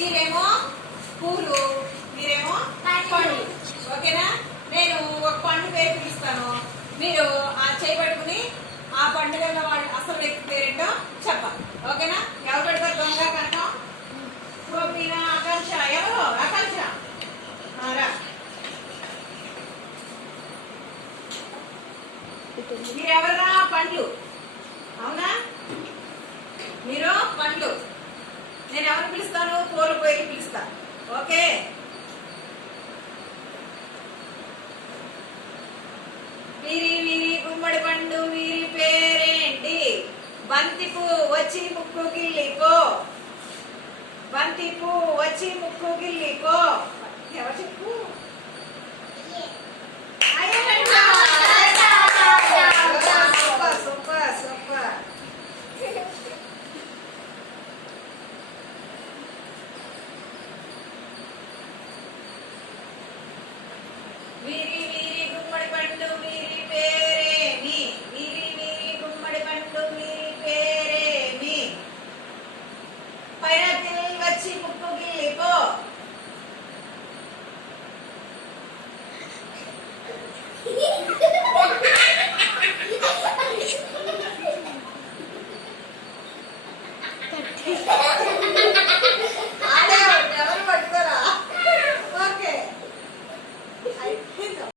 మీరేమో పూలు, మీరేమో పండ్లు. ఓకేనా? నేను ఒక పండు పేరు పిలుస్తాను, మీరు ఆ చేయబడుకుని ఆ పండుగలో వాళ్ళు అసలు వ్యక్తి పేరేంటో చెప్పాలి. ఓకేనా? ఎవరు పెడతారు దొంగ కట్టం? గోపీన, ఆకాంక్ష. ఎవరు? ఆకాంక్ష రా. మీరెవరా? పండ్లు. అవునా? మీరు పండ్లు. నేను ఎవరు పిలుస్తాను? పూల పేరు పిలుస్తాను. ఓకే? వీరి వీరి గుమ్మడి పండు వీరి పేరేంటి? బంతి పువ్వు వచ్చి ముక్కు గిల్లికో, బంతి పువ్వు వచ్చి ముక్కు గిల్లికో.